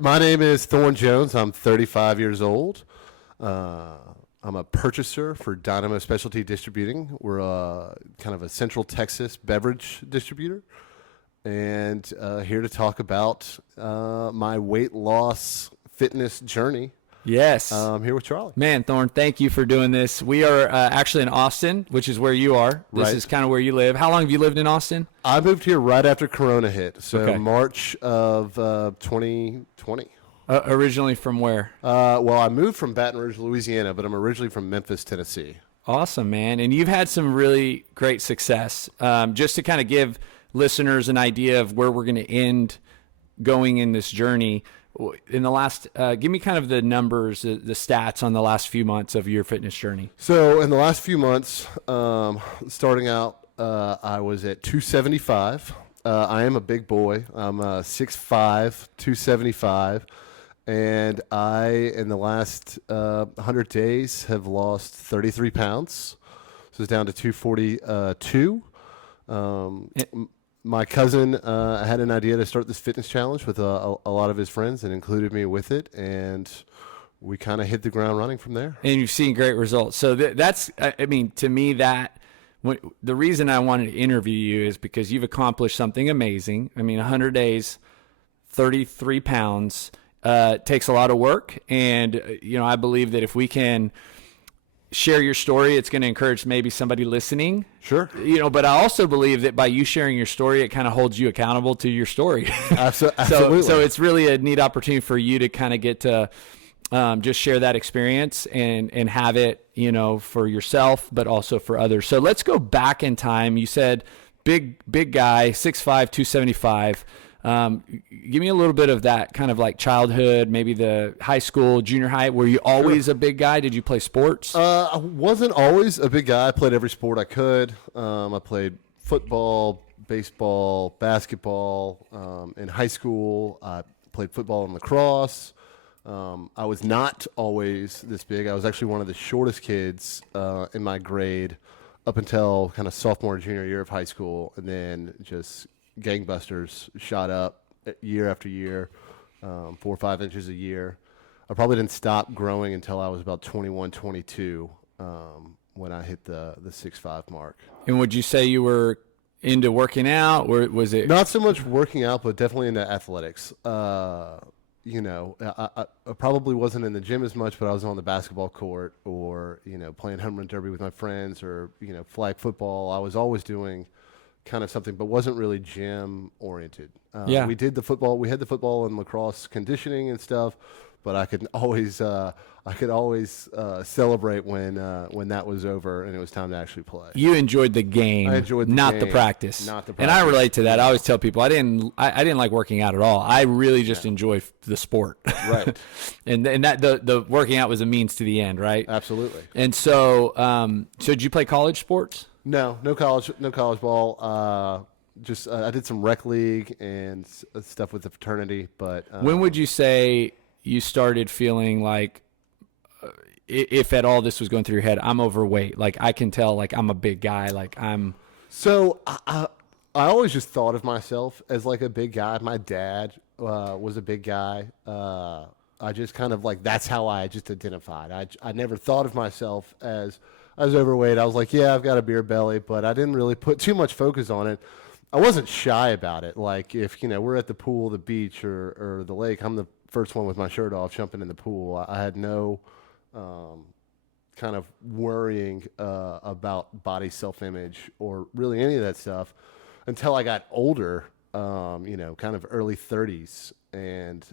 My name is Thorn Jones. I'm 35 years old. I'm a purchaser for Dynamo Specialty Distributing. We're kind of a Central Texas beverage distributor, and here to talk about my weight loss fitness journey. Yes. I'm here with Charlie. Man, Thorn, thank you for doing this. We are actually in Austin, which is where you are. This Right. is kind of where you live. How long have you lived in Austin? I moved here right after Corona hit, so Okay. March of 2020. Originally from where? Well, I moved from Baton Rouge, Louisiana, but I'm originally from Memphis, Tennessee. Awesome, man. And you've had some really great success. Just to kind of give listeners an idea of where we're going to end going in this journey. In the last, give me kind of the numbers, the stats on the last few months of your fitness journey. So in the last few months, starting out, I was at 275. I am a big boy. I'm 6'5", 275. And in the last 100 days, have lost 33 pounds. So it's down to 242. My cousin had an idea to start this fitness challenge with a lot of his friends and included me with it. And we kind of hit the ground running from there. And you've seen great results. So that's, I mean, to me, the reason I wanted to interview you is because you've accomplished something amazing. I mean, 100 days, 33 pounds, takes a lot of work. And, I believe that if we can share your story, it's going to encourage maybe somebody listening. Sure. But I also believe that by you sharing your story, it kind of holds you accountable to your story. Absolutely. So it's really a neat opportunity for you to kind of get to just share that experience and have it, for yourself, but also for others. So let's go back in time. You said big guy, 6'5", 275. Give me a little bit of that kind of like childhood, maybe the high school, junior high. Were you always a big guy? Did you play sports? I wasn't always a big guy. I played every sport I could. I played football, baseball, basketball. In high school, I played football and lacrosse. I was not always this big. I was actually one of the shortest kids in my grade up until kind of sophomore, junior year of high school, and then just gangbusters, shot up year after year, 4 or 5 inches a year. I probably didn't stop growing until I was about 21, 22 when I hit the 6'5" mark. And would you say you were into working out, or was it? Not so much working out, but definitely into athletics. I probably wasn't in the gym as much, but I was on the basketball court or, playing home run derby with my friends or, flag football. I was always doing kind of something, but wasn't really gym oriented. Yeah. We had the football and lacrosse conditioning and stuff, but I could always celebrate when that was over and it was time to actually play. You enjoyed the game, I enjoyed the not game, the practice. not the practice. And I relate to that. I always tell people I didn't like working out at all. I really just enjoy the sport. Right. and that the working out was a means to the end, right? Absolutely. And so, so did you play college sports? No college ball. I did some rec league and stuff with the fraternity. But when would you say you started feeling like, if at all this was going through your head, I'm overweight? Like I can tell, like I'm a big guy. Like I'm. So I always just thought of myself as like a big guy. My dad was a big guy. I just kind of like that's how I just identified. I never thought of myself as overweight. I was like, yeah, I've got a beer belly, but I didn't really put too much focus on it. I wasn't shy about it. Like if, we're at the pool, the beach or the lake, I'm the first one with my shirt off jumping in the pool. I had no kind of worrying about body self-image or really any of that stuff until I got older, kind of early 30s. And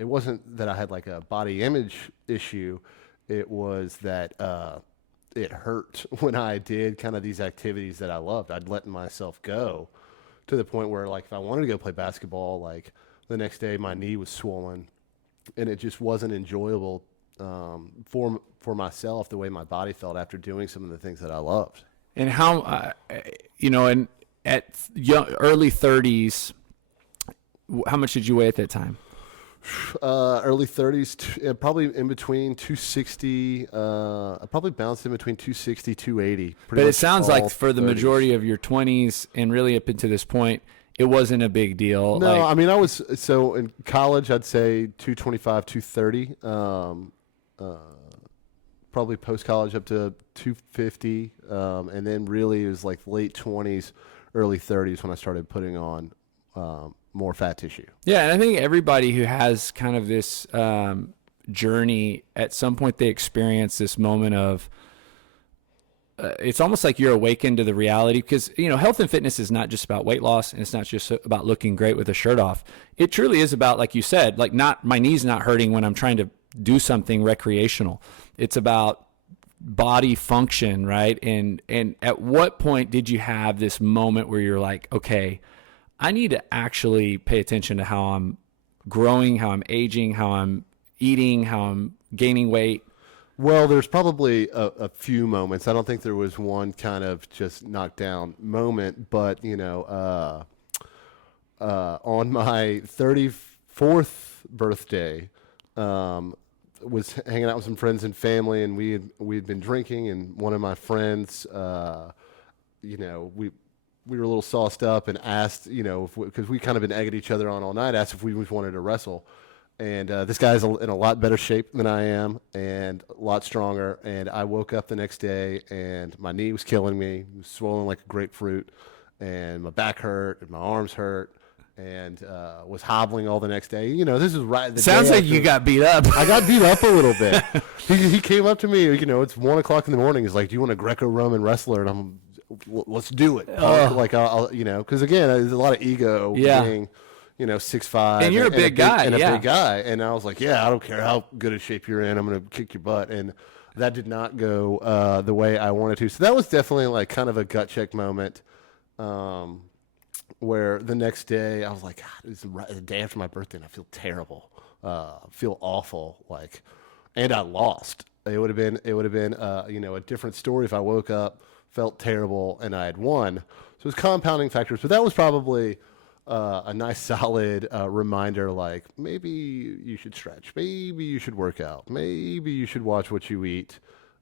it wasn't that I had like a body image issue. It was that it hurt when I did kind of these activities that I loved. I'd let myself go to the point where, like, if I wanted to go play basketball, like the next day my knee was swollen, and it just wasn't enjoyable for myself the way my body felt after doing some of the things that I loved. And how, and at early 30s, how much did you weigh at that time? Early 30s, probably in between 260. I probably bounced in between 260, 280. But it sounds like for the majority of your 20s and really up into this point, it wasn't a big deal. No, Like, I mean, so in college, I'd say 225, 230. Probably post college up to 250. And then really it was like late 20s, early 30s when I started putting on more fat tissue. yeah, and I think everybody who has kind of this journey, at some point they experience this moment of, it's almost like you're awakened to the reality, because, health and fitness is not just about weight loss, and it's not just about looking great with a shirt off. It truly is about, like you said, like, not my knees not hurting when I'm trying to do something recreational. It's about body function, right? And at what point did you have this moment where you're like, okay, I need to actually pay attention to how I'm growing, how I'm aging, how I'm eating, how I'm gaining weight? Well, there's probably a few moments. I don't think there was one kind of just knockdown moment, but on my 34th birthday, was hanging out with some friends and family, and we'd been drinking, and one of my friends, we were a little sauced up and asked, because we kind of been egging each other on all night, asked if we wanted to wrestle. And this guy's in a lot better shape than I am, and a lot stronger. And I woke up the next day, and my knee was killing me. It was swollen like a grapefruit, and my back hurt, and my arms hurt, and was hobbling all the next day. This is right. Sounds like you got beat up. I got beat up a little bit. He came up to me. It's 1 o'clock in the morning. He's like, "Do you want a Greco-Roman wrestler?" And I'm, "Let's do it." Like I'll because again, there's a lot of ego being. 6'5", and you're a big guy, and a big guy, and I was like, yeah, I don't care how good a shape you're in, I'm gonna kick your butt, and that did not go the way I wanted to. So that was definitely like kind of a gut check moment, where the next day I was like, God, it's the day after my birthday, and I feel terrible, feel awful, like, and I lost. It would have been a different story if I woke up, felt terrible, and I had won. So it was compounding factors, but that was probably a nice solid reminder, like maybe you should stretch, maybe you should work out, maybe you should watch what you eat.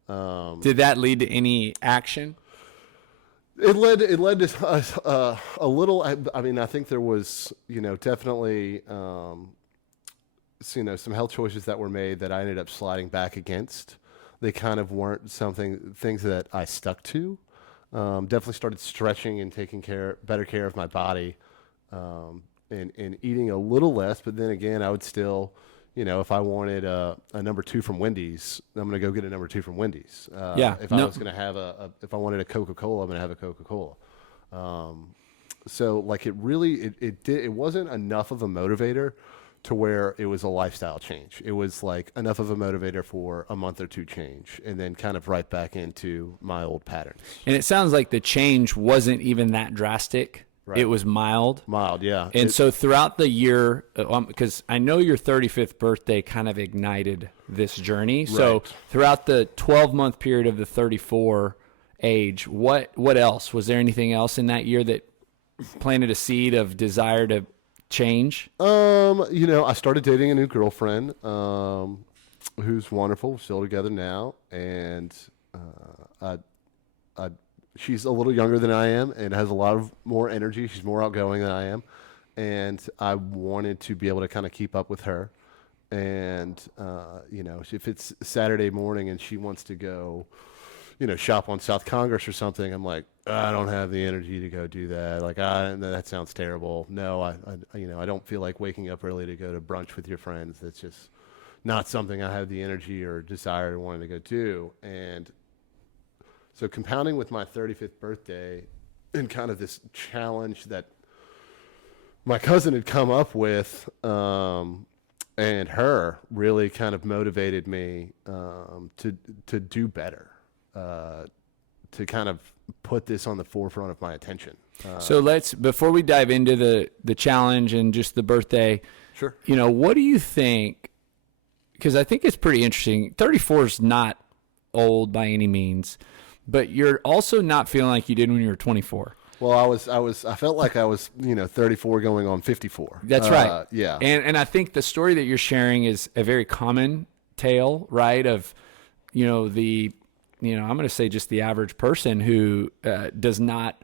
Did that lead to any action? It led to a little. I mean, I think there was definitely some health choices that were made that I ended up sliding back against. They kind of weren't things that I stuck to. Definitely started stretching and taking better care of my body. And eating a little less, but then again, I would still, if I wanted a number 2 from Wendy's, I'm going to go get a number 2 from Wendy's. If I was going to have if I wanted a Coca-Cola, I'm going to have a Coca-Cola. So like it wasn't enough of a motivator to where it was a lifestyle change. It was like enough of a motivator for a month or two change, and then kind of right back into my old patterns. And it sounds like the change wasn't even that drastic. Right. It was mild. Mild, yeah. And so throughout the year, because I know your 35th birthday kind of ignited this journey. Right. So throughout the 12-month period of the 34 age, what else? Was there anything else in that year that planted a seed of desire to change? I started dating a new girlfriend, who's wonderful. We're still together now, and she's a little younger than I am and has a lot of more energy. She's more outgoing than I am, and I wanted to be able to kind of keep up with her. And if it's Saturday morning and she wants to go, shop on South Congress or something, I'm like, I don't have the energy to go do that. Like, that sounds terrible. No, I don't feel like waking up early to go to brunch with your friends. That's just not something I have the energy or desire to wanting to go do. And so compounding with my 35th birthday and kind of this challenge that my cousin had come up with, and her really kind of motivated me to do better. To kind of put this on the forefront of my attention. So before we dive into the challenge and just the birthday, sure. What do you think? Because I think it's pretty interesting. 34 is not old by any means, but you're also not feeling like you did when you were 24. Well, I felt like I was, 34 going on 54. That's right. Yeah. And I think the story that you're sharing is a very common tale, right? Of, I'm going to say just the average person who does not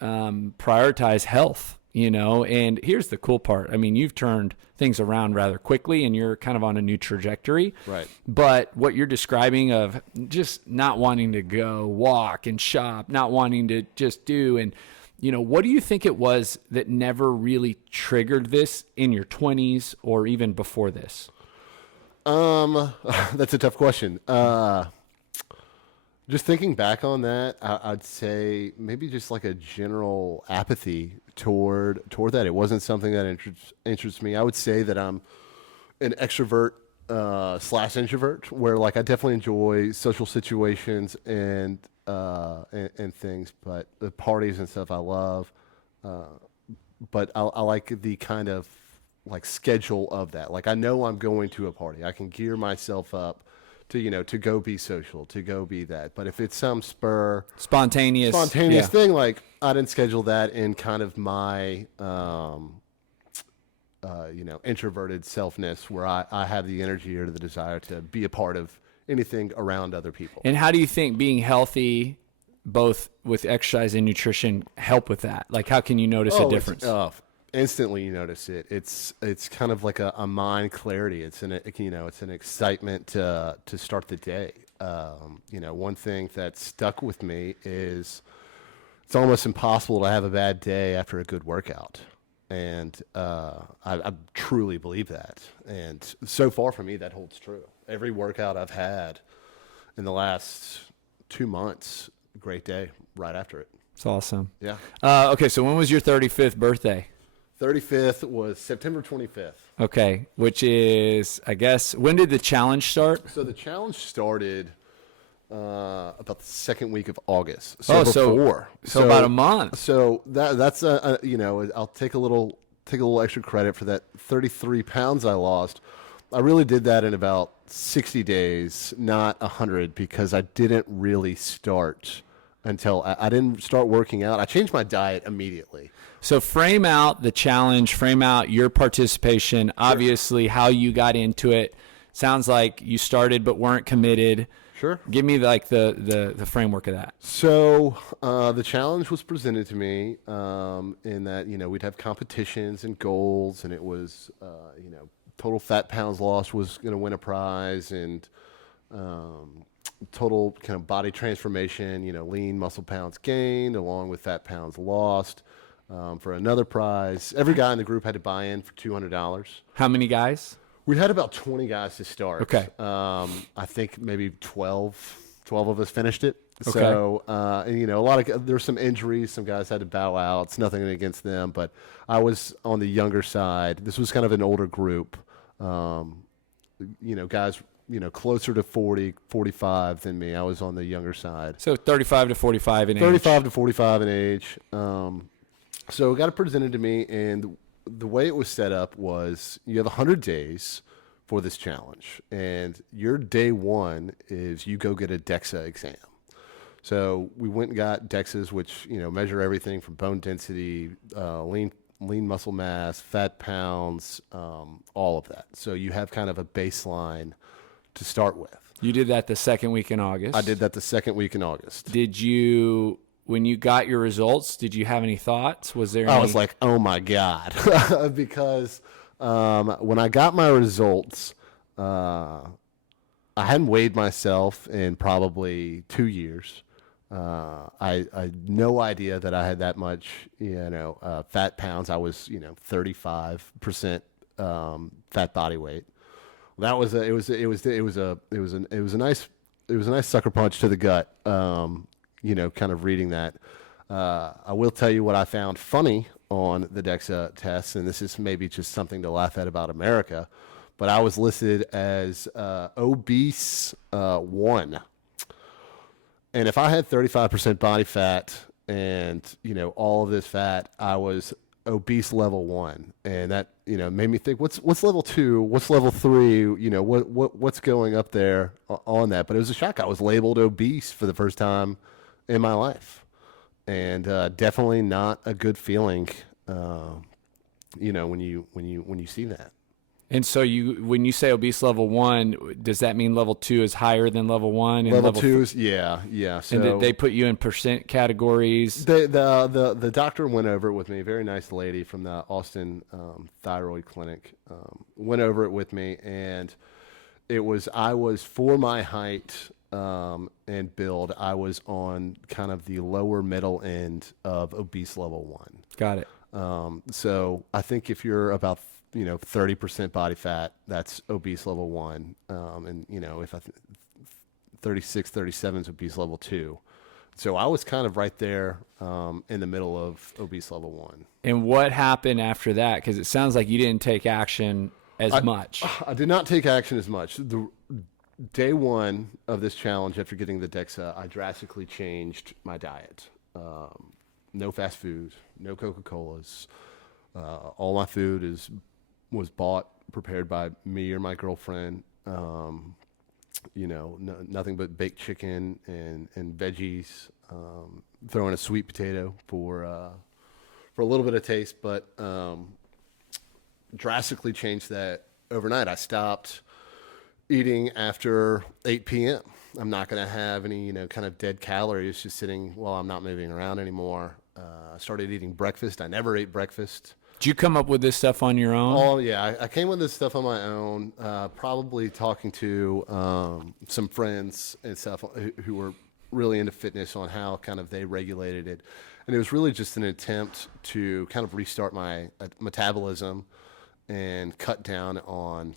prioritize health And here's the cool part. I mean, you've turned things around rather quickly and you're kind of on a new trajectory. Right. But what you're describing of just not wanting to go walk and shop, not wanting to just do, and, what do you think it was that never really triggered this in your 20s or even before this? That's a tough question. Just thinking back on that, I'd say maybe just like a general apathy toward that. It wasn't something that interests me. I would say that I'm an extrovert slash introvert, where like I definitely enjoy social situations and things, but the parties and stuff I love. But I like the kind of like schedule of that. Like I know I'm going to a party. I can gear myself up to go be social, to go be that. But if it's some spontaneous yeah. thing, like I didn't schedule that in kind of my introverted selfness, where I have the energy or the desire to be a part of anything around other people. And how do you think being healthy, both with exercise and nutrition, help with that? Like how can you notice a difference? Instantly you notice it. It's kind of like a mind clarity. It's an excitement to start the day. One thing that stuck with me is it's almost impossible to have a bad day after a good workout. And I truly believe that. And so far for me, that holds true. Every workout I've had in the last 2 months, great day right after it. It's awesome. Yeah. Okay, so when was your 35th birthday? 35th was September 25th. Okay, which is, I guess, when did the challenge start? So the challenge started about the second week of August. So about a month. So that's I'll take a little extra credit for that 33 pounds I lost. I really did that in about 60 days, not 100, because I didn't really start until I didn't start working out. I changed my diet immediately. So frame out the challenge, frame out your participation, obviously how you got into it. Sounds like you started but weren't committed. Sure. Give me like the framework of that. So the challenge was presented to me in that, we'd have competitions and goals, and it was, total fat pounds lost was going to win a prize, and total kind of body transformation, lean muscle pounds gained along with fat pounds lost. For another prize. Every guy in the group had to buy in for $200. How many guys? We had about 20 guys to start. Okay. I think maybe 12 of us finished it. Okay. So, there's some injuries. Some guys had to bow out. It's nothing against them, but I was on the younger side. This was kind of an older group. Guys, closer to 40, 45 than me. I was on the younger side. So 35 to 45 in age. 35 to 45 in age. So it got presented to me, and the way it was set up was you have 100 days for this challenge, and your day one is you go get a DEXA exam. So we went and got DEXAs, which measure everything from bone density, lean muscle mass, fat pounds, all of that. So you have kind of a baseline to start with. You did that the second week in August. I did that the second week in August. When you got your results, did you have any thoughts? I was like, oh my God. Because when I got my results, I hadn't weighed myself in probably 2 years. I had no idea that I had that much, fat pounds. I was, 35% fat body weight. That was it was a nice sucker punch to the gut. Kind of reading that. I will tell you what I found funny on the DEXA test, and this is maybe just something to laugh at about America, but I was listed as obese 1. And if I had 35% body fat and, all of this fat, I was obese level 1. And that, made me think, what's level 2? What's level 3? What's going up there on that? But it was a shock. I was labeled obese for the first time in my life, and definitely not a good feeling, when you see that. And so when you say obese level 1, does that mean level 2 is higher than level 1? And Level 2 is, yeah. So and did they put you in percent categories? The doctor went over it with me. Very nice lady from the Austin Thyroid Clinic went over it with me, and I was for my height and build, I was on kind of the lower middle end of obese level 1. Got it. So I think if you're about 30% body fat, that's obese level 1. And if 36, 37 is obese level 2. So I was kind of right there in the middle of obese level 1. And what happened after that? Because it sounds like you didn't take action as much. I did not take action as much. The day 1 of this challenge, after getting the DEXA, I drastically changed my diet. No fast food, no Coca-Colas. All my food was bought, prepared by me or my girlfriend. Nothing but baked chicken and veggies. Throw in a sweet potato for a little bit of taste, but drastically changed that overnight. I stopped eating after 8 p.m. I'm not going to have any kind of dead calories just sitting while I'm not moving around anymore. I started eating breakfast. I never ate breakfast. Did you come up with this stuff on your own? Oh, yeah. I came with this stuff on my own, probably talking to some friends and stuff who were really into fitness on how kind of they regulated it. And it was really just an attempt to kind of restart my metabolism and cut down on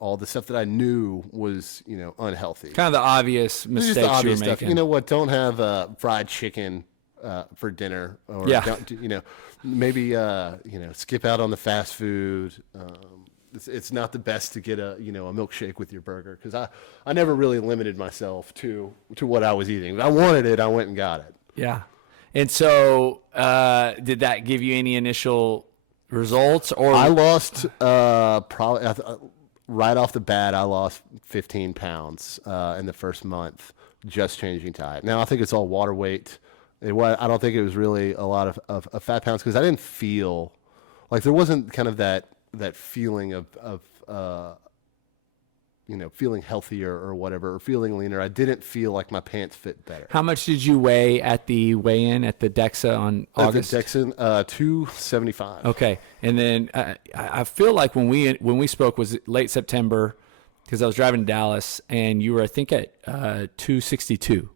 all the stuff that I knew was, unhealthy. Kind of the obvious mistakes just the obvious you were stuff. making. You know what? Don't have fried chicken for dinner, or maybe skip out on the fast food. It's not the best to get a milkshake with your burger, because I never really limited myself to what I was eating. If I wanted it, I went and got it. Yeah. And so did that give you any initial results? Or I lost probably right off the bat. I lost 15 pounds in the first month just changing diet. Now I think it's all water weight. I don't think it was really a lot of fat pounds, because I didn't feel like there wasn't kind of that feeling of feeling healthier or whatever, or feeling leaner. I didn't feel like my pants fit better. How much did you weigh at the weigh-in at the DEXA on August? At the DEXA, 275. Okay. And then I feel like when we spoke was late September, because I was driving to Dallas, and you were, I think, at 262.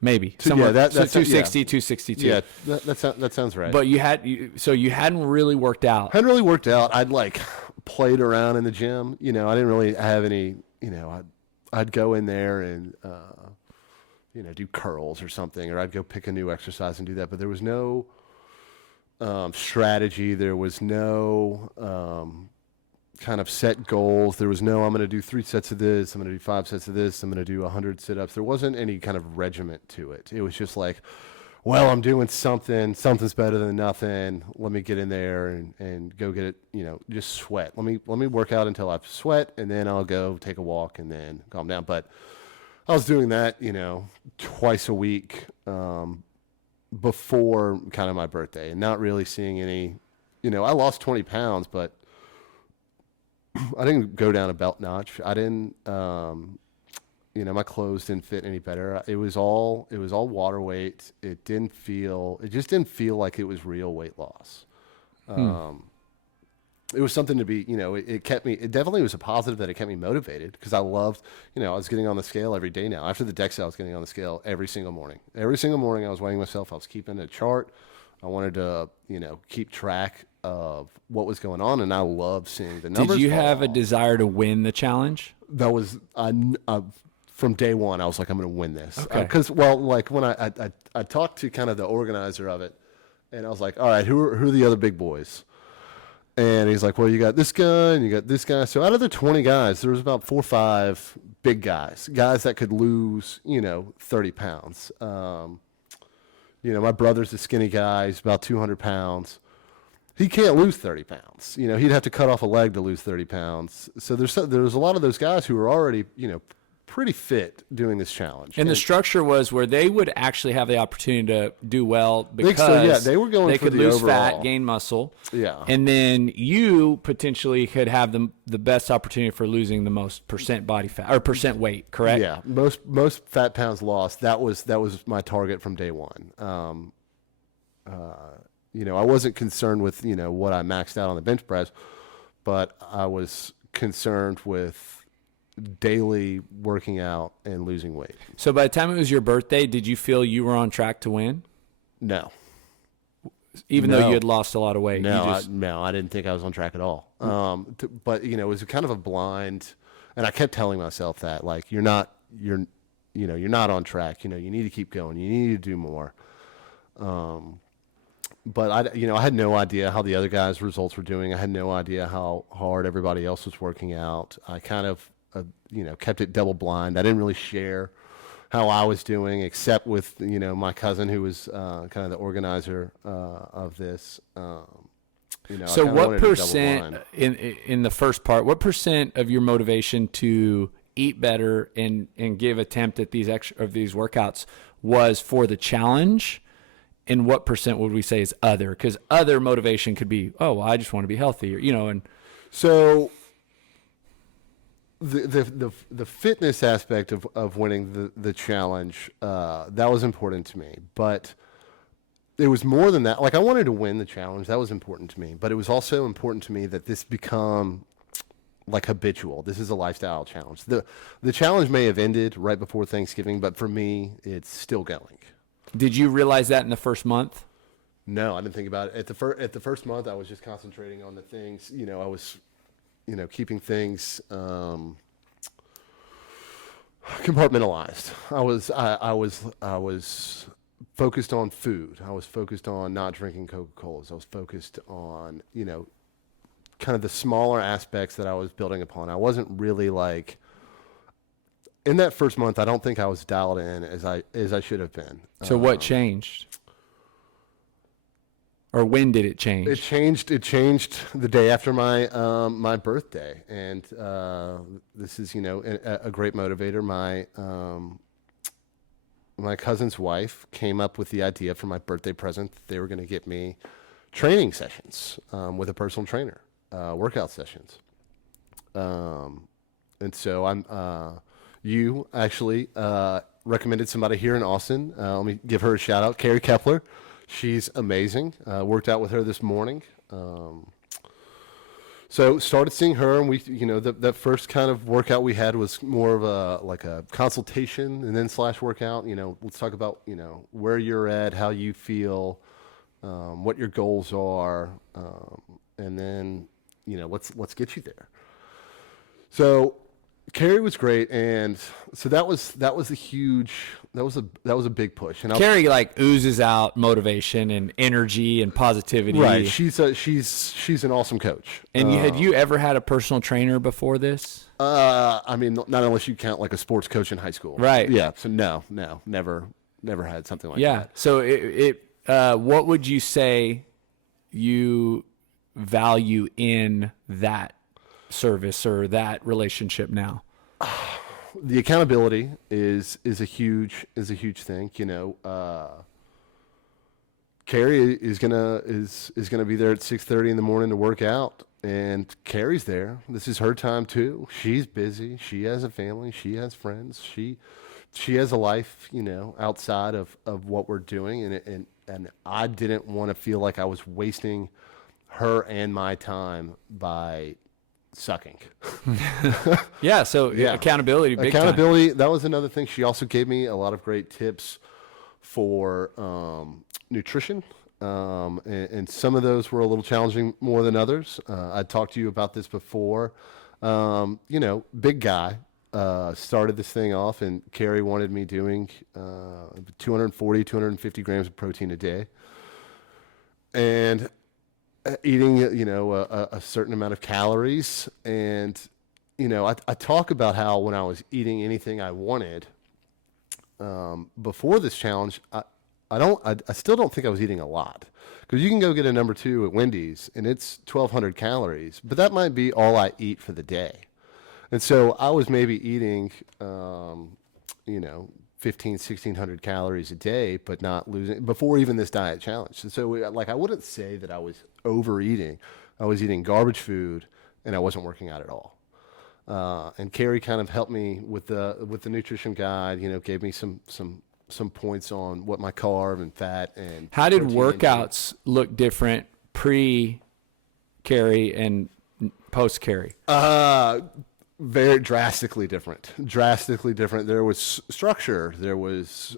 Maybe somewhere. That's 260, yeah. 262. Yeah, that sounds right. But you hadn't really worked out. Hadn't really worked out. I'd played around in the gym. I didn't really have any. I'd go in there and do curls or something, or I'd go pick a new exercise and do that. But there was no strategy. There was no kind of set goals. There was no, I'm going to do 3 sets of this, I'm going to do 5 sets of this, I'm going to do 100 sit-ups. There wasn't any kind of regiment to it. It was just like, well, I'm doing something's better than nothing. Let me get in there and go get it, just sweat. Let me work out until I sweat, and then I'll go take a walk and then calm down. But I was doing that, twice a week before kind of my birthday, and not really seeing any, I lost 20 pounds, but I didn't go down a belt notch. I didn't, my clothes didn't fit any better. It was all water weight. It just didn't feel like it was real weight loss. It was something to be, it kept me, it definitely was a positive that it kept me motivated, because I loved, I was getting on the scale every day now. After the DEXA, I was getting on the scale every single morning. Every single morning I was weighing myself. I was keeping a chart. I wanted to, keep track of what was going on, and I loved seeing the numbers. Did you have a desire to win the challenge? That was from day one. I was like, I'm going to win this. Okay. Because when I talked to kind of the organizer of it, and I was like, all right, who are the other big boys? And he's like, well, you got this guy and you got this guy. So out of the 20 guys, there was about 4 or 5 big guys that could lose, 30 pounds. My brother's a skinny guy. He's about 200 pounds. He can't lose 30 pounds. He'd have to cut off a leg to lose 30 pounds. So there's a lot of those guys who are already, pretty fit doing this challenge. And the structure was where they would actually have the opportunity to do well because yeah, they were going they for could the lose overall. fat, gain muscle. Yeah. And then you potentially could have the best opportunity for losing the most percent body fat or percent weight, correct? Yeah, most fat pounds lost. That was my target from day one. I wasn't concerned with what I maxed out on the bench press, but I was concerned with daily working out and losing weight. So by the time it was your birthday, did you feel you were on track to win? No. Even though you had lost a lot of weight? No, I didn't think I was on track at all. But it was kind of a blind, and I kept telling myself that, like, you're not on track. You need to keep going. You need to do more. But I had no idea how the other guys' results were doing. I had no idea how hard everybody else was working out. I kind of, kept it double blind. I didn't really share how I was doing, except with my cousin, who was kind of the organizer of this. So what percent in the first part? What percent of your motivation to eat better and give attempt at these workouts was for the challenge? And what percent would we say is other? Because other motivation could be, oh, well, I just want to be healthy, and so the fitness aspect of winning the challenge, that was important to me. But it was more than that. Like, I wanted to win the challenge. That was important to me. But it was also important to me that this become like habitual. This is a lifestyle challenge. The challenge may have ended right before Thanksgiving, but for me, it's still going. Did you realize that in the first month? No, I didn't think about it. At the first month, I was just concentrating on the things. I was, keeping things compartmentalized. I was focused on food. I was focused on not drinking Coca-Colas. I was focused on kind of the smaller aspects that I was building upon. I wasn't really like. In that first month, I don't think I was dialed in as I should have been. So what changed? Or when did it change? It changed the day after my my birthday, and this is a great motivator. My cousin's wife came up with the idea for my birthday present. They were going to get me training sessions with a personal trainer, workout sessions, and so you actually recommended somebody here in Austin. Let me give her a shout out, Carrie Kepler. She's amazing. Worked out with her this morning. So started seeing her, and we, that first kind of workout we had was more of a consultation and then / workout. Let's talk about where you're at, how you feel, what your goals are, and then let's get you there. So Carrie was great, and so that was a big push. And Carrie oozes out motivation and energy and positivity. Right, she's an awesome coach. And had you ever had a personal trainer before this? I mean, not unless you count like a sports coach in high school. Right. Yeah. So no, never had something like that. Yeah. So what would you say you value in that service or that relationship now? The accountability is a huge thing. Carrie is gonna be there at 6:30 in the morning to work out, and Carrie's there. This is her time too. She's busy. She has a family. She has friends. She has a life, outside of what we're doing, and I didn't want to feel like I was wasting her and my time by sucking. Yeah. So accountability, big accountability. time. That was another thing. She also gave me a lot of great tips for nutrition, and some of those were a little challenging more than others. I talked to you about this before. Big guy, started this thing off, and Carrie wanted me doing 240, 250 grams of protein a day, and eating, a certain amount of calories. And, I talk about how when I was eating anything I wanted before this challenge, I still don't think I was eating a lot, because you can go get a number 2 at Wendy's and it's 1,200 calories, but that might be all I eat for the day. And so I was maybe eating, 1,600 calories a day, but not losing before even this diet challenge. And so like, I wouldn't say that I was overeating. I was eating garbage food and I wasn't working out at all. And Carrie kind of helped me with the nutrition guide, gave me some points on what my carb and fat and how did protein workouts look different pre-carry and post-carry? Very drastically different. There was structure. There was,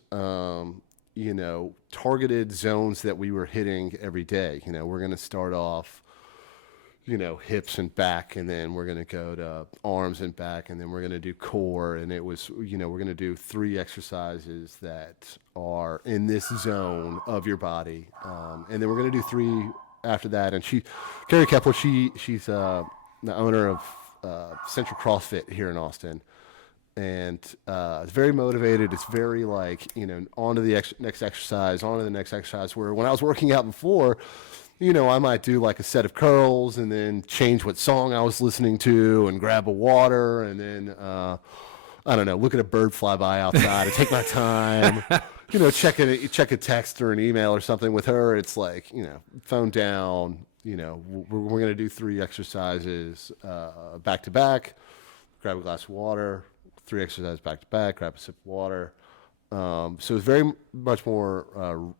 targeted zones that we were hitting every day. We're going to start off, hips and back, and then we're going to go to arms and back, and then we're going to do core. And it was, we're going to do 3 exercises that are in this zone of your body. And then we're going to do 3 after that. And Carrie Kepler, she's the owner of Central CrossFit here in Austin, and it's very motivated. It's very like, on to the next exercise, on to the next exercise, where when I was working out before, I might do like a set of curls and then change what song I was listening to and grab a water and then, I don't know, look at a bird fly by outside and take my time, check a text or an email or something. With her, it's like, phone down, we're going to do 3 exercises back to back, grab a glass of water, 3 exercises back to back, grab a sip of water. So it's very much more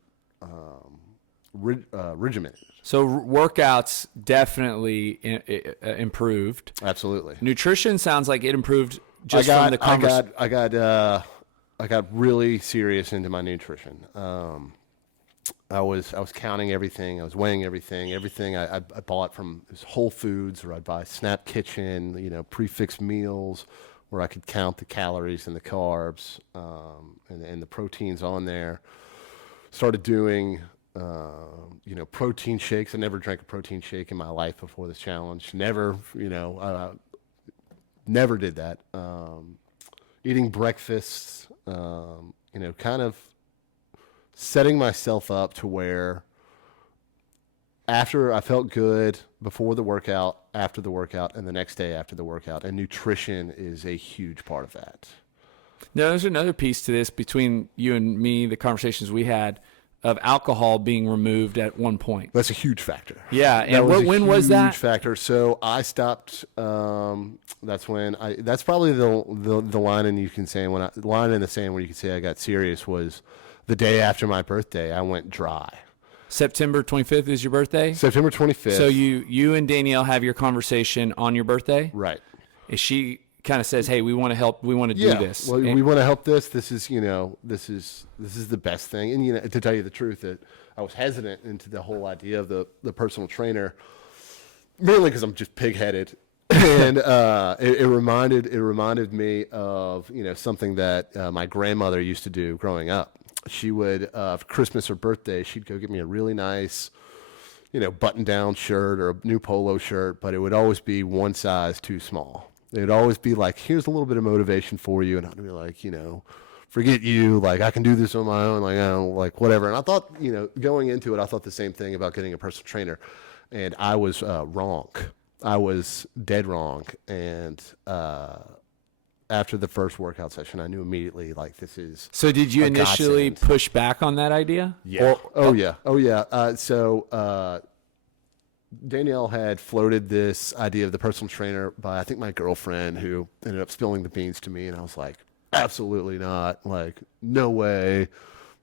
regimented. So workouts definitely improved. Absolutely. Nutrition sounds like it improved just from the conversation. I got really serious into my nutrition. I was counting everything. I was weighing everything. Everything I bought from Whole Foods, or I'd buy Snap Kitchen, prefix meals where I could count the calories and the carbs and the proteins on there. Started doing protein shakes. I never drank a protein shake in my life before this challenge. Never, never did that. Eating breakfasts, kind of setting myself up to where after I felt good before the workout, after the workout, and the next day after the workout. And nutrition is a huge part of that. Now, there's another piece to this between you and me, the conversations we had of alcohol being removed at one point. That's a huge factor. Yeah. And when was that? Huge factor. So I stopped. That's probably the line in you can say line in the sand where you could say I got serious was the day after my birthday. I went dry. September 25th is your birthday? September 25th. So you and Danielle have your conversation on your birthday? Right. She kind of says, "Hey, we want to help. We want to do this. Well, we want to help this. This is, this is the best thing." And to tell you the truth, that I was hesitant into the whole idea of the personal trainer, mainly because I'm just pig-headed, and it reminded me of something that my grandmother used to do growing up. She would for Christmas or birthday, she'd go get me a really nice, button-down shirt or a new polo shirt, but it would always be one size too small. It would always be like, here's a little bit of motivation for you. And I'd be like, forget you. Like, I can do this on my own. Like, whatever. And I thought, going into it, I thought the same thing about getting a personal trainer. And I was wrong. I was dead wrong. And after the first workout session, I knew immediately, like, this is So did you initially push back on that idea? Yeah. Oh, yeah. So Danielle had floated this idea of the personal trainer by, I think, my girlfriend, who ended up spilling the beans to me. And I was like, absolutely not. Like, no way.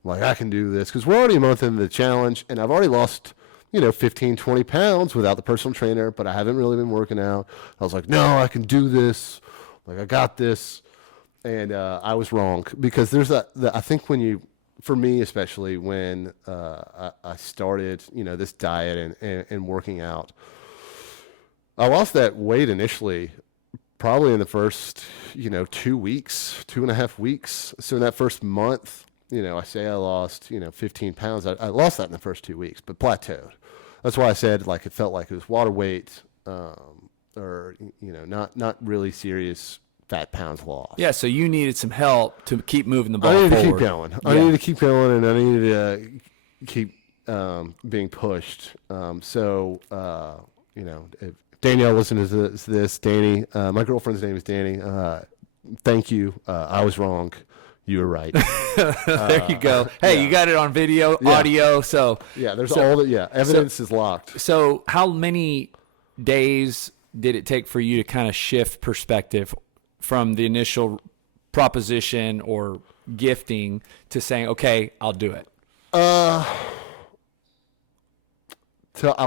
Like, I can do this. Because we're already a month into the challenge, and I've already lost, 15, 20 pounds without the personal trainer, but I haven't really been working out. I was like, no, I can do this. Like, I got this. And I was wrong. Because there's I think for me especially, when I started, this diet and working out, I lost that weight initially, probably in the first, 2 weeks, 2.5 weeks. So in that first month, I say I lost, 15 pounds. I lost that in the first 2 weeks, but plateaued. That's why I said, like, it felt like it was water weight, or, not really serious fat pounds lost. Yeah, so you needed some help to keep moving the ball forward. I needed to keep going. Yeah. I needed to keep going, and I needed to keep being pushed. If Danielle, listen to this. Danny, my girlfriend's name is Danny. Thank you. I was wrong. You were right. There you go. Hey, you got it on video, audio. So there's all that. Yeah, evidence is locked. So how many days did it take for you to kind of shift perspective from the initial proposition or gifting to saying, okay, I'll do it? I'll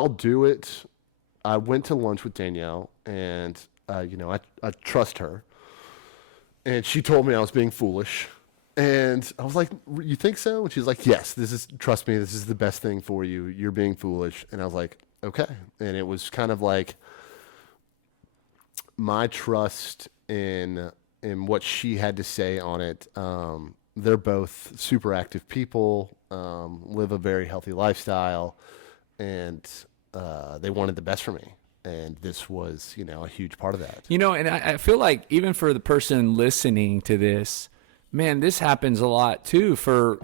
do it. I went to lunch with Danielle, and I trust her, and she told me I was being foolish, and I was like, "You think so?" And she's like, "Yes, trust me, this is the best thing for you. You're being foolish." And I was like, "Okay," and it was kind of like my trust in what she had to say on it. They're both super active people, live a very healthy lifestyle, and they wanted the best for me. And this was, a huge part of that. And I feel like even for the person listening to this, man, this happens a lot too for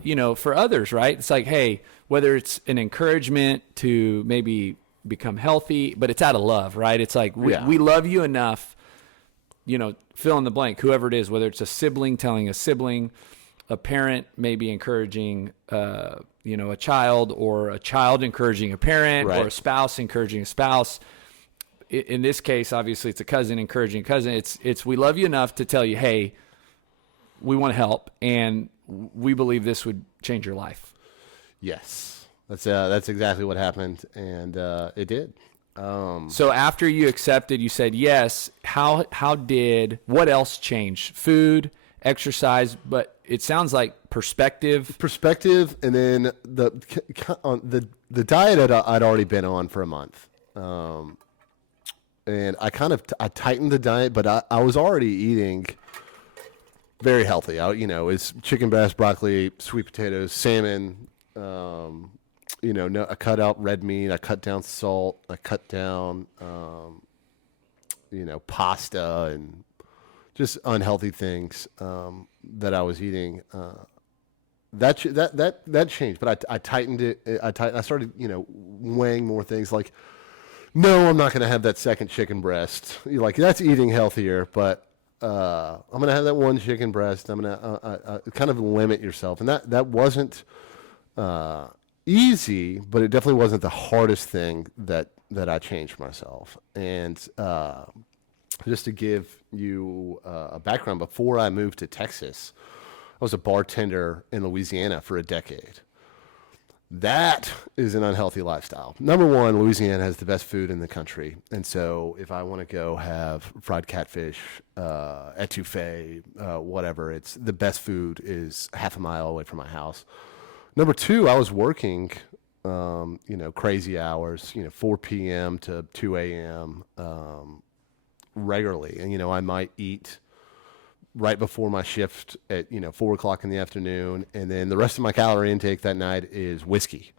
others, right? It's like, hey, whether it's an encouragement to maybe become healthy, but it's out of love, right? It's like, we love you enough, fill in the blank, whoever it is, whether it's a sibling telling a sibling, a parent maybe encouraging, a child, or a child encouraging a parent, right, or a spouse encouraging a spouse. In this case, obviously it's a cousin encouraging a cousin. It's, we love you enough to tell you, hey, we want to help, and we believe this would change your life. Yes, that's exactly what happened, and it did. So after you accepted, you said yes. What else changed? Food, exercise, but it sounds like perspective, and then the diet I'd already been on for a month, and I tightened the diet, but I was already eating very healthy. It's chicken breast, broccoli, sweet potatoes, salmon. I cut out red meat. I cut down salt. I cut down, pasta and just unhealthy things that I was eating. That changed, but I tightened it. I started, weighing more things like, no, I'm not going to have that second chicken breast. That's eating healthier, but I'm going to have that one chicken breast. I'm going to kind of limit yourself. And that wasn't easy, but it definitely wasn't the hardest thing that I changed myself. And just to give you a background, before I moved to Texas, I was a bartender in Louisiana for a decade. That is an unhealthy lifestyle. Number one, Louisiana has the best food in the country. And so if I want to go have fried catfish, etouffee, whatever, it's the best food is half a mile away from my house. Number two, I was working, crazy hours, 4 p.m. to 2 a.m. Regularly. And, I might eat right before my shift at 4 o'clock in the afternoon, and then the rest of my calorie intake that night is whiskey.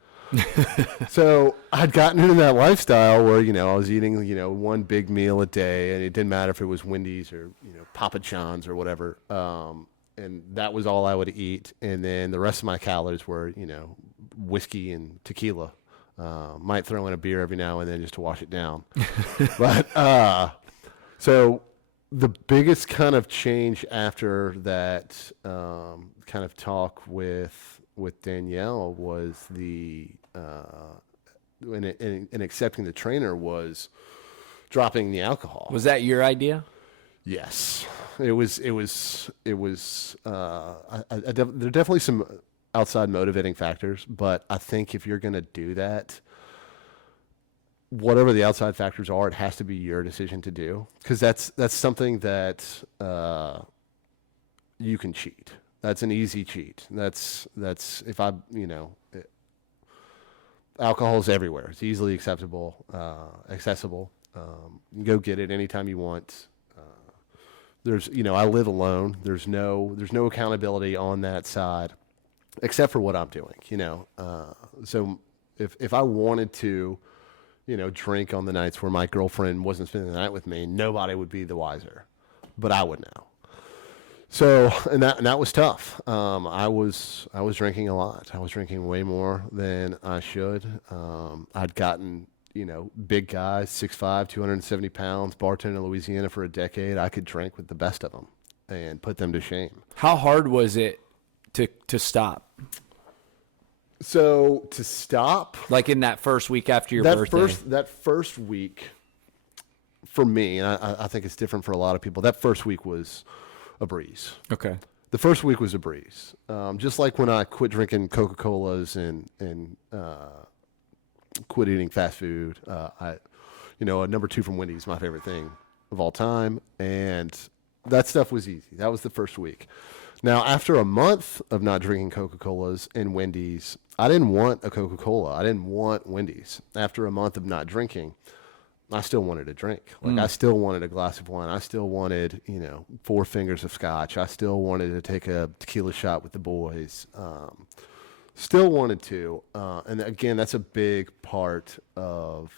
So I'd gotten into that lifestyle where I was eating one big meal a day, and it didn't matter if it was Wendy's or Papa John's or whatever, and that was all I would eat. And then the rest of my calories were whiskey and tequila. Might throw in a beer every now and then just to wash it down. But so the biggest kind of change after that kind of talk with Danielle was in accepting the trainer was dropping the alcohol. Was that your idea? Yes, it was. There are definitely some outside motivating factors, but I think if you're going to do that, whatever the outside factors are, it has to be your decision to do, because that's something that you can cheat. That's an easy cheat. That's if alcohol is everywhere. It's easily accessible. You can go get it anytime you want. I live alone. There's no accountability on that side, except for what I'm doing. So if I wanted to, drink on the nights where my girlfriend wasn't spending the night with me, nobody would be the wiser, but I would now. So, and that was tough. I was drinking a lot. I was drinking way more than I should. I'd gotten, big guys, 6'5", 270 pounds, bartender in Louisiana for a decade. I could drink with the best of them and put them to shame. How hard was it to stop? So to stop, Like in that first week after your birthday? That first week for me, and I think it's different for a lot of people, that first week was a breeze. Okay. The first week was a breeze. Just like when I quit drinking Coca-Colas and quit eating fast food. A number 2 from Wendy's, my favorite thing of all time. And that stuff was easy. That was the first week. Now, after a month of not drinking Coca-Colas and Wendy's, I didn't want a Coca-Cola. I didn't want Wendy's. After a month of not drinking, I still wanted a drink. Like I still wanted a glass of wine. I still wanted, 4 fingers of scotch. I still wanted to take a tequila shot with the boys. Still wanted to. And again, that's a big part of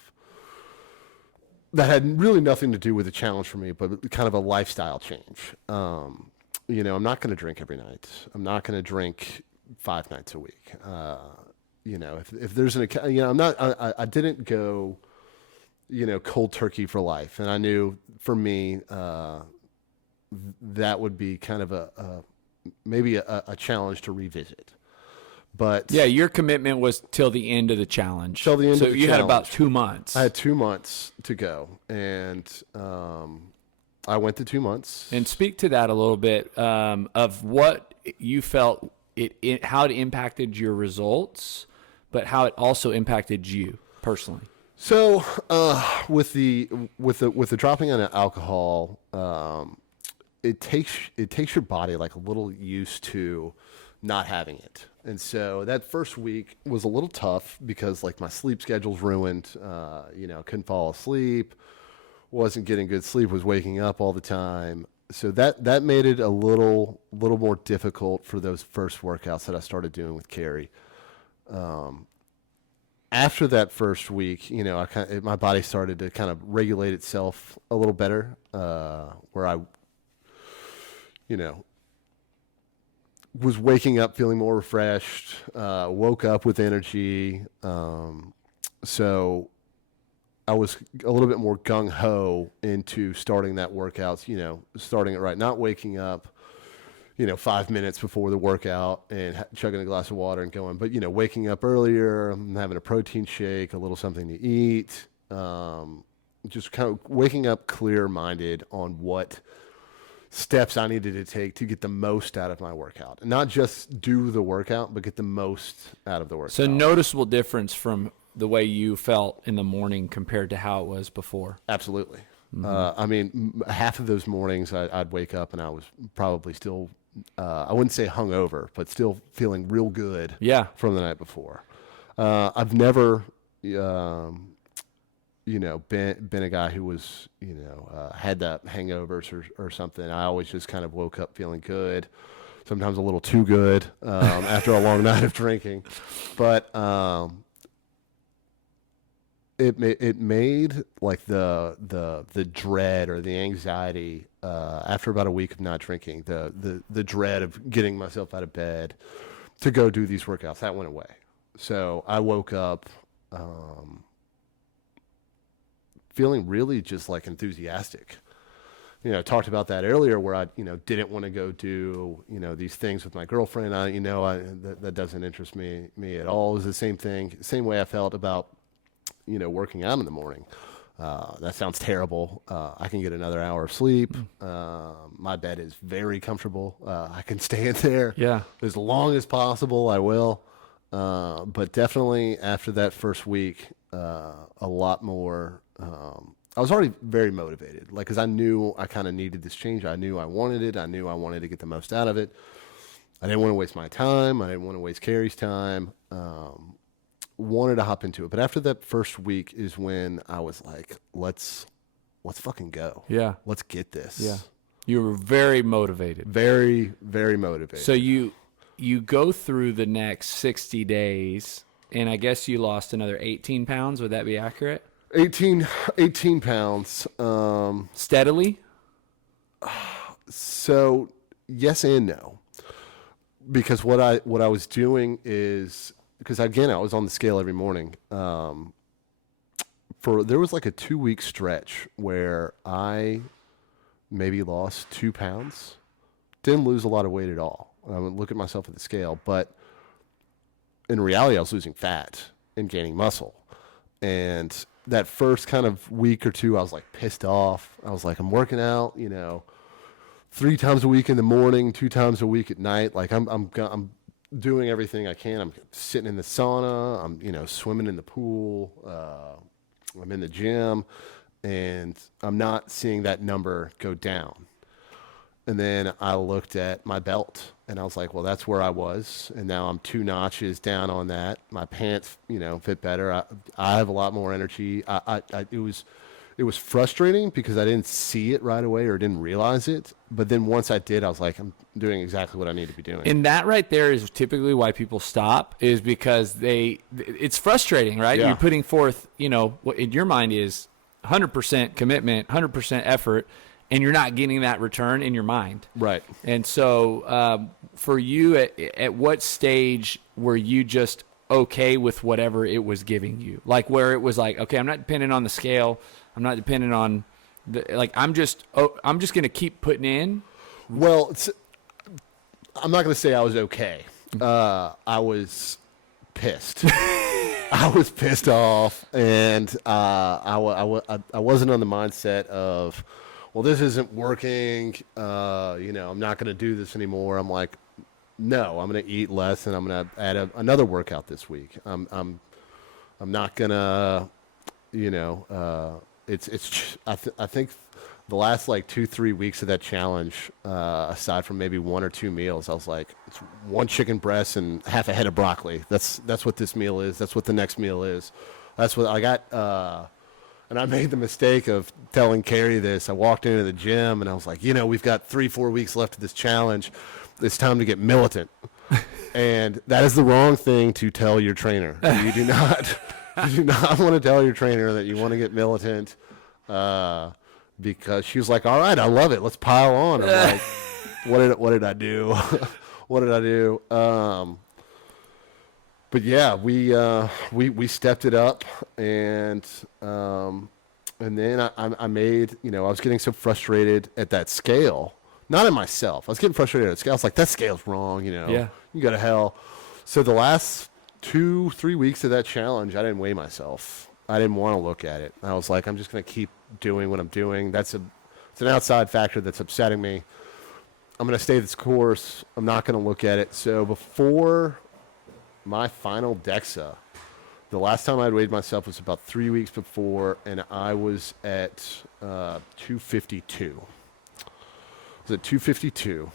that had really nothing to do with a challenge for me, but kind of a lifestyle change. I'm not going to drink every night. I'm not going to drink 5 nights a week. If there's I didn't go, cold turkey for life. And I knew for me, that would be kind of maybe a challenge to revisit. But yeah, your commitment was till the end of the challenge. Till the end so of the you challenge. had about 2 months. I had 2 months to go, and I went to 2 months. And speak to that a little bit of what you felt how it impacted your results, but how it also impacted you personally. So with the dropping on alcohol, it takes your body like a little used to not having it. And so that first week was a little tough because like my sleep schedule's ruined. Couldn't fall asleep, wasn't getting good sleep, was waking up all the time. So that made it a little more difficult for those first workouts that I started doing with Carrie. After that first week, my body started to kind of regulate itself a little better, where I, was waking up feeling more refreshed, woke up with energy. So I was a little bit more gung-ho into starting that workout, starting it right, not waking up, 5 minutes before the workout and chugging a glass of water and going, but, waking up earlier, having a protein shake, a little something to eat, just kind of waking up clear-minded on what steps I needed to take to get the most out of my workout. And not just do the workout, but get the most out of the workout. So noticeable difference from the way you felt in the morning compared to how it was before. Absolutely. Mm-hmm. Half of those mornings I'd wake up and I was probably still, I wouldn't say hungover, but still feeling real good from the night before. I've never, been a guy who was, had that hangovers or something. I always just kind of woke up feeling good, sometimes a little too good after a long night of drinking. But it made like the dread or the anxiety after about a week of not drinking, the dread of getting myself out of bed to go do these workouts, that went away. So I woke up feeling really just like enthusiastic. Talked about that earlier where I, didn't want to go do, these things with my girlfriend. That doesn't interest me at all. It was the same thing, same way I felt about, working out in the morning. That sounds terrible. I can get another hour of sleep. My bed is very comfortable. I can stay in there as long as possible. I will. But definitely after that first week, a lot more, I was already very motivated, because I knew I kind of needed this change. I knew I wanted it. I knew I wanted to get the most out of it. I didn't want to waste my time. I didn't want to waste Carrie's time. Wanted to hop into it. But after that first week is when I was like, let's fucking go. Yeah. Let's get this. Yeah. You were very motivated. Very, very motivated. So you go through the next 60 days, and I guess you lost another 18 pounds. Would that be accurate? 18 pounds. Steadily? So yes and no. Because what I was doing is, because again, I was on the scale every morning, there was like a 2-week stretch where I maybe lost 2 pounds. Didn't lose a lot of weight at all. I would look at myself at the scale, but in reality, I was losing fat and gaining muscle. And that first kind of week or two, I was like pissed off. I was like, I'm working out, 3 times a week in the morning, 2 times a week at night. Like I'm doing everything I can. I'm sitting in the sauna. I'm, swimming in the pool. I'm in the gym, and I'm not seeing that number go down. And then I looked at my belt, and I was like, well, that's where I was. And now I'm 2 notches down on that. My pants, fit better. I have a lot more energy. It was frustrating because I didn't see it right away or didn't realize it. But then once I did, I was like, I'm doing exactly what I need to be doing. And that right there is typically why people stop, is because it's frustrating, right? Yeah. You're putting forth, what in your mind is 100% commitment, 100% effort, and you're not getting that return in your mind. Right. And so for you, at what stage were you just okay with whatever it was giving you? Like where it was like, okay, I'm not dependent on the scale. I'm not dependent on I'm just going to keep putting in. Well, I'm not going to say I was okay. I was pissed. I was pissed off, and I wasn't on the mindset of, well, this isn't working. I'm not going to do this anymore. I'm like, no, I'm going to eat less, and I'm going to add another workout this week. I'm not going to, I think the last like 2-3 weeks of that challenge, aside from maybe 1 or 2 meals, I was like, it's 1 chicken breast and half a head of broccoli. That's what this meal is. That's what the next meal is. That's what I got. And I made the mistake of telling Carrie this. I walked into the gym and I was like, we've got 3-4 weeks left of this challenge. It's time to get militant. And that is the wrong thing to tell your trainer. You do not want to tell your trainer that you want to get militant, because she was like, all right, I love it. Let's pile on. I'm like, what did I do? What did I do? But yeah, we stepped it up, and then I made, I was getting so frustrated at that scale, not at myself. I was getting frustrated at the scale. I was like, that scale's wrong, Yeah. You go to hell. So the last 2-3 weeks of that challenge, I didn't weigh myself. I didn't want to look at it. I was like, I'm just going to keep doing what I'm doing. It's an outside factor that's upsetting me. I'm going to stay this course. I'm not going to look at it. So before my final DEXA, the last time I'd weighed myself was about 3 weeks before, and I was at 252. I was at 252,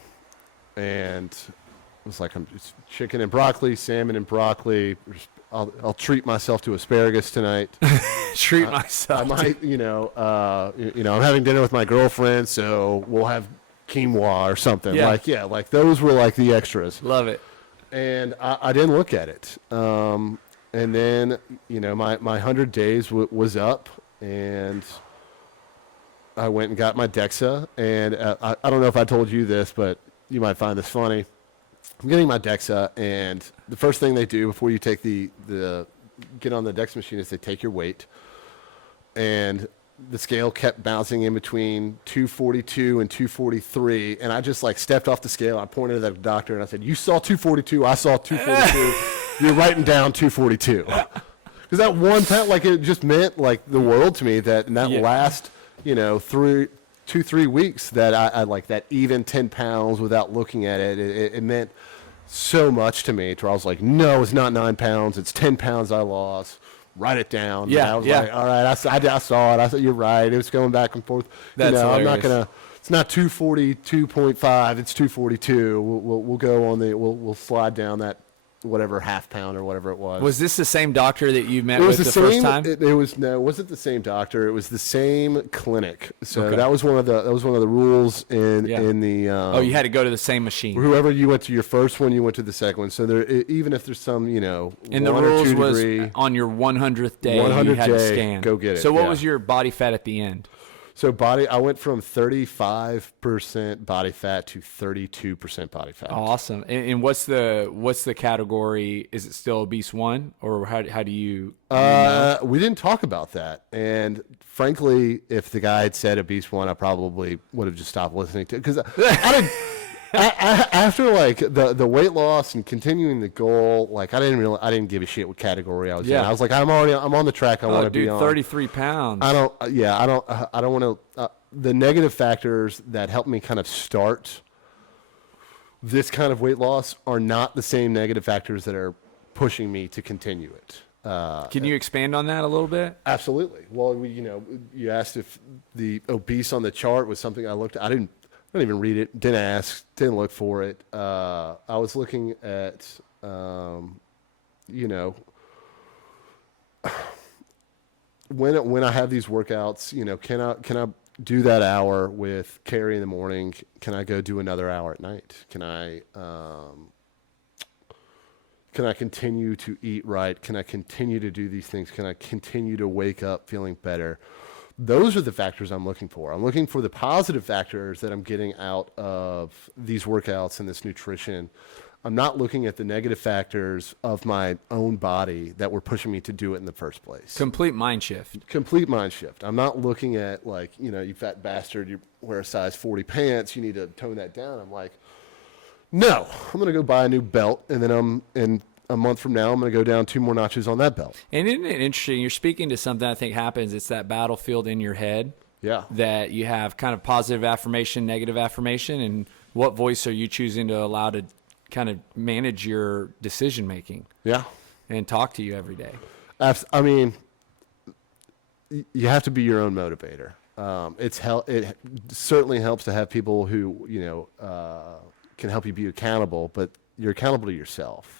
and it was like, it's chicken and broccoli, salmon and broccoli. I'll treat myself to asparagus tonight. Treat myself. I might, I'm having dinner with my girlfriend, so we'll have quinoa or something. Yeah. Like those were like the extras. Love it. And I didn't look at it. And then, my 100 days was up, and I went and got my DEXA. And I don't know if I told you this, but you might find this funny. I'm getting my DEXA, and the first thing they do before you take get on the DEXA machine is they take your weight. And the scale kept bouncing in between 242 and 243, and I just like stepped off the scale. I pointed at the doctor and I said, "You saw 242, I saw 242. You're writing down 242." Because that 1 pound, like, it just meant like the world to me that in that last, 2-3 weeks that I like that even 10 pounds without looking at it. It meant so much to me. To where I was like, no, it's not 9 pounds. It's 10 pounds I lost. Write it down. Yeah, and I was like, all right, I saw it. I said, you're right. It was going back and forth. That's I'm not gonna. It's not 242.5. It's 242. We'll go on we'll slide down that whatever half pound or whatever it was. Was this the same doctor that you met with the first time? It wasn't the same doctor. It was the same clinic. So Okay. that was one of the rules in the. You had to go to the same machine. Whoever you went to your first one, you went to the second one. So there, even if there's some, And the 1 or rules 2 was degree, on your 100th day, 100th you had to day, scan. go get it, So what yeah. was your body fat at the end? So I went from 35% body fat to 32% body fat. Awesome. And what's the category? Is it still obese 1, or how do you know? We didn't talk about that. And frankly, if the guy had said obese 1, I probably would have just stopped listening to it, because I didn't. After like the weight loss and continuing the goal, like I didn't give a shit what category I was in. I was like, I'm on the track I want to be on. 33 pounds. I don't want to. The negative factors that helped me kind of start this kind of weight loss are not the same negative factors that are pushing me to continue it. Can you expand on that a little bit? Absolutely. Well, you asked if the obese on the chart was something I looked at. I didn't even read it. Didn't ask. Didn't look for it. I was looking at, when I have these workouts, can I do that hour with Carrie in the morning? Can I go do another hour at night? Can I continue to eat right? Can I continue to do these things? Can I continue to wake up feeling better? Those are the factors I'm looking for. I'm looking for the positive factors that I'm getting out of these workouts and this nutrition. I'm not looking at the negative factors of my own body that were pushing me to do it in the first place. Complete mind shift. I'm not looking at like, you fat bastard, you wear a size 40 pants, you need to tone that down. I'm like, no, I'm going to go buy a new belt, and then in a month from now, I'm going to go down 2 more notches on that belt. And isn't it interesting? You're speaking to something I think happens. It's that battlefield in your head. Yeah. That you have kind of positive affirmation, negative affirmation, and what voice are you choosing to allow to kind of manage your decision making? Yeah. And talk to you every day. I mean, you have to be your own motivator. It certainly helps to have people who, can help you be accountable, but you're accountable to yourself.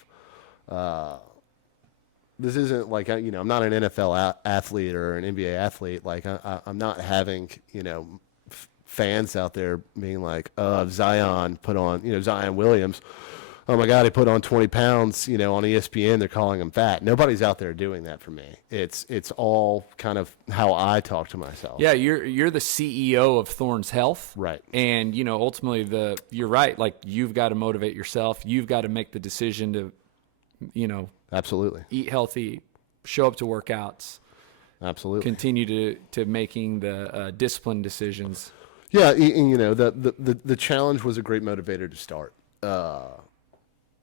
This isn't like, I'm not an NFL athlete or an NBA athlete. Like I'm not having, fans out there being like, Zion put on, Zion Williams. Oh my God, he put on 20 pounds, on ESPN, they're calling him fat. Nobody's out there doing that for me. It's all kind of how I talk to myself. Yeah. You're the CEO of Thorn's Health. Right. And, ultimately you're right. Like you've got to motivate yourself. You've got to make the decision to, absolutely eat healthy, show up to workouts, absolutely continue to making the disciplined decisions. Yeah, and, the challenge was a great motivator to start. I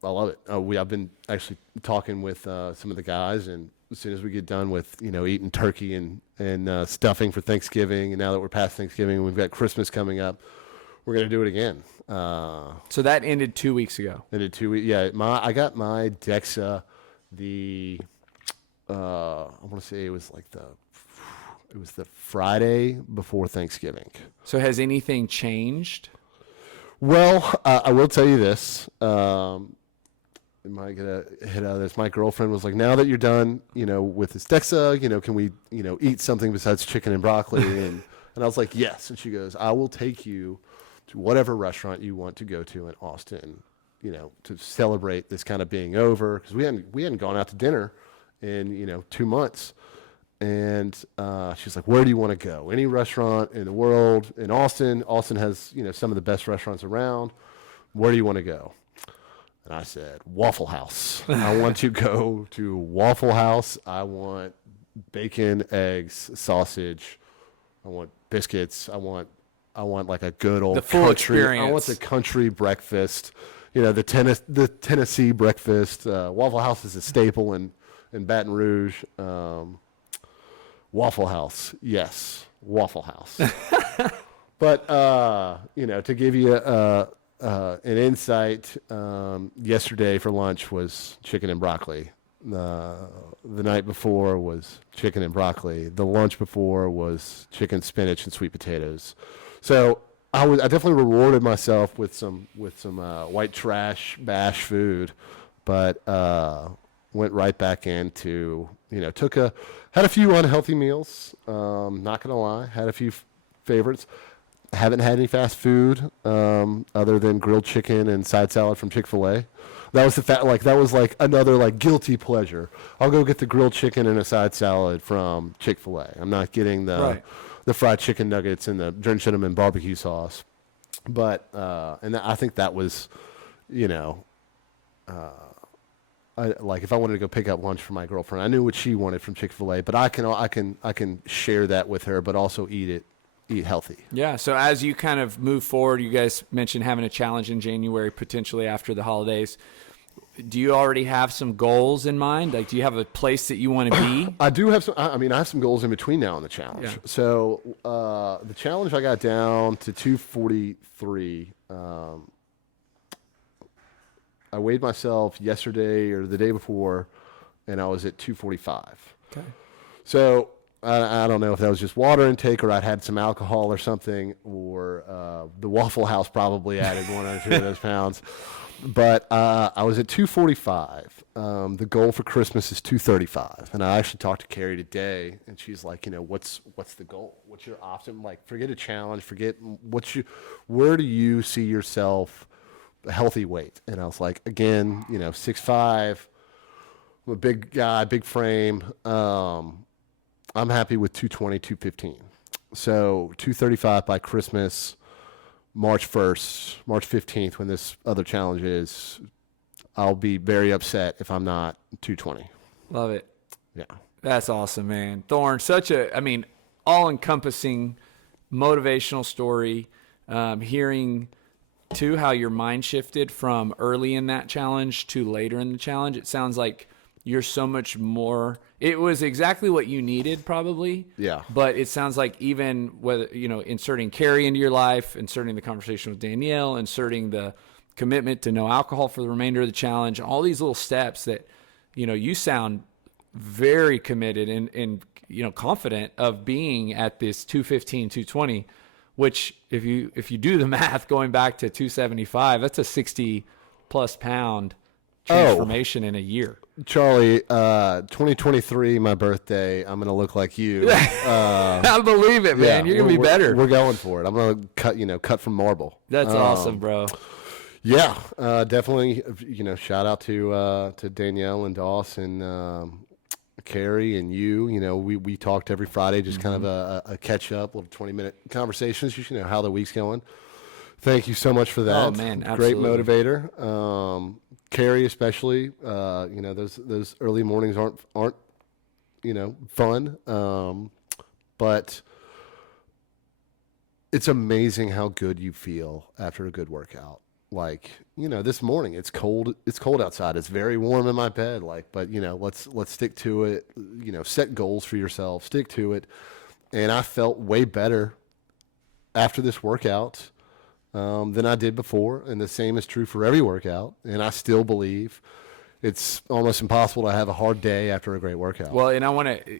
love it. I've been actually talking with some of the guys, and as soon as we get done with eating turkey and stuffing for Thanksgiving, and now that we're past Thanksgiving, we've got Christmas coming up, we're gonna do it again. So that ended 2 weeks ago. Ended 2 weeks. Yeah, I got my DEXA. I want to say it was the Friday before Thanksgiving. So has anything changed? Well, I will tell you this. I might get a hit out of this. My girlfriend was like, now that you're done, with this DEXA, can we, eat something besides chicken and broccoli? And I was like, yes. And she goes, I will take you to whatever restaurant you want to go to in Austin, to celebrate this kind of being over. Because we hadn't gone out to dinner in, 2 months. And she's like, where do you want to go? Any restaurant in the world in Austin. Austin has, some of the best restaurants around. Where do you want to go? And I said, Waffle House. I want to go to Waffle House. I want bacon, eggs, sausage. I want biscuits. I want like a good old the full country. experience. I want the country breakfast. The Tennessee breakfast. Waffle House is a staple in Baton Rouge. Waffle House, yes, Waffle House. But to give you an insight, yesterday for lunch was chicken and broccoli. The night before was chicken and broccoli. The lunch before was chicken, spinach, and sweet potatoes. So I definitely rewarded myself with some white trash bash food, but went right back into had a few unhealthy meals. Not gonna lie, had a few favorites. Haven't had any fast food other than grilled chicken and side salad from Chick-fil-A. That was that was like another guilty pleasure. I'll go get the grilled chicken and a side salad from Chick-fil-A. I'm not getting the the fried chicken nuggets and the drenching them in barbecue sauce. But I think that was, you know, like if I wanted to go pick up lunch for my girlfriend, I knew what she wanted from Chick-fil-A, but I can share that with her, but also eat healthy. Yeah. So as you kind of move forward, you guys mentioned having a challenge in January, potentially after the holidays. Do you already have some goals in mind? Like, do you have a place that you want to be? I do have some. I mean, I have some goals in between now and the challenge. Yeah. So the challenge, I got down to 243. I weighed myself yesterday or the day before, and I was at 245. Okay. So I don't know if that was just water intake or I'd had some alcohol or something, or the Waffle House probably added 1 or 2 of those pounds. But I was at 245. The goal for Christmas is 235. And I actually talked to Carrie today, and she's like, you know, what's the goal? What's your option? Like, forget a challenge. Forget where do you see yourself a healthy weight? And I was like, again, you know, 6'5". I'm a big guy, big frame. I'm happy with 220, 215. So 235 by Christmas. March 1st, March 15th, when this other challenge is, I'll be very upset if I'm not 220. Love it. Yeah. That's awesome, man. Thorn, such a, I mean, all-encompassing motivational story. Hearing, too, how your mind shifted from early in that challenge to later in the challenge. It sounds like you're so much more. It was exactly what you needed, probably. Yeah. But it sounds like even whether, you know, inserting Carrie into your life, inserting the conversation with Danielle, inserting the commitment to no alcohol for the remainder of the challenge, all these little steps that, you know, you sound very committed and you know, confident of being at this 215, 220, which if you do the math going back to 275, that's a 60 plus pound transformation in a year. Charlie, 2023, my birthday, I'm going to look like you. I believe it, man. Yeah, You're going to be better. We're going for it. I'm going to cut from marble. That's awesome, bro. Yeah, definitely, you know, shout out to Danielle and Doss and Carrie and you. You know, we talked every Friday, just kind of a catch up, little 20-minute conversations, you know, how the week's going. Thank you so much for that. Oh, man, absolutely. Great motivator. Carrie, especially, you know, those early mornings aren't, you know, fun. But it's amazing how good you feel after a good workout. Like, you know, this morning it's cold outside. It's very warm in my bed. Like, but you know, let's stick to it. You know, set goals for yourself, stick to it. And I felt way better after this workout than I did before, and the same is true for every workout. And I still believe it's almost impossible to have a hard day after a great workout. Well, and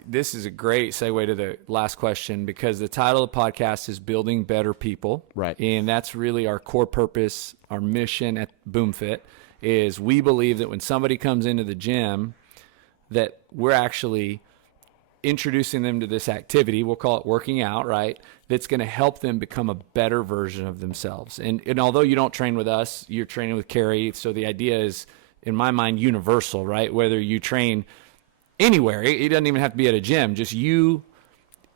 this is a great segue to the last question, because the title of the podcast is Building Better People. Right. And that's really our core purpose, our mission at BoomFit, is we believe that when somebody comes into the gym, that we're actually introducing them to this activity, we'll call it working out, right? That's going to help them become a better version of themselves. And although you don't train with us, you're training with Carrie. So the idea is, in my mind, universal, right? Whether you train anywhere, it doesn't even have to be at a gym. Just you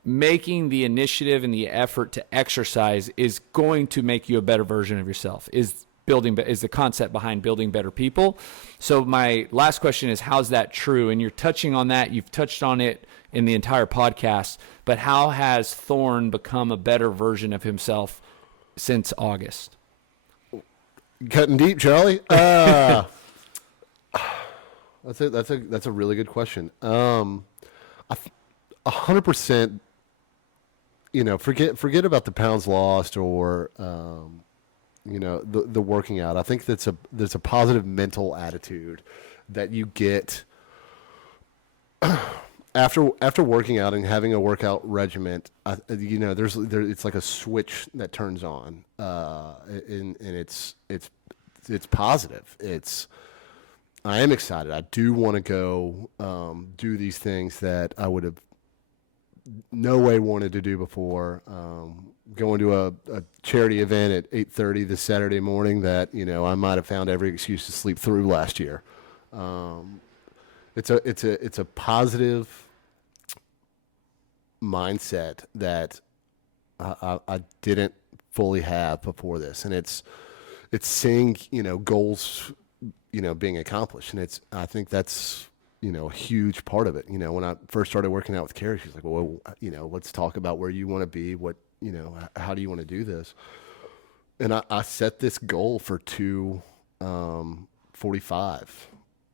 making the initiative and the effort to exercise is going to make you a better version of yourself, is the concept behind building better people. So my last question is, how's that true? And you're touching on that. You've touched on it in the entire podcast, but how has Thorn become a better version of himself since August? Cutting deep, Charlie. That's a really good question. 100%. You know, forget about the pounds lost or you know, the working out. I think there's a positive mental attitude that you get after working out and having a workout regimen. You know, it's like a switch that turns on, and it's positive. I am excited. I do want to go do these things that I would have no way wanted to do before. Going to a charity event at 8:30 this Saturday morning that, you know, I might have found every excuse to sleep through last year. It's a positive mindset that I didn't fully have before this, and it's seeing, goals, being accomplished, and I think that's, a huge part of it. When I first started working out with Carrie, she's like, well, let's talk about where you want to be. What, how do you want to do this? And I set this goal for 245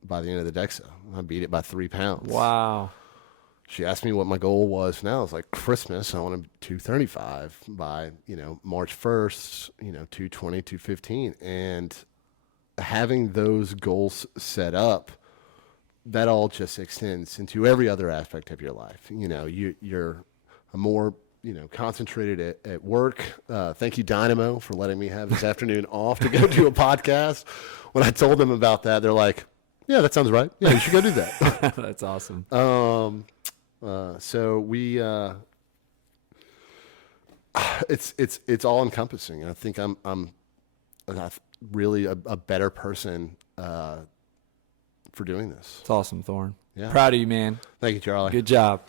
by the end of the DEXA. I beat it by 3 pounds. Wow. She asked me what my goal was now. I was like, Christmas, I want to 235 by, March 1st, 220, 215. And having those goals set up, that all just extends into every other aspect of your life. You're more, concentrated at work. Thank you, Dynamo, for letting me have this afternoon off to go do a podcast. When I told them about that, they're like, yeah, that sounds right. Yeah, you should go do that. That's awesome. So we, it's all encompassing. I think I'm really a better person, for doing this. It's awesome, Thorn. Yeah. Proud of you, man. Thank you, Charlie. Good job.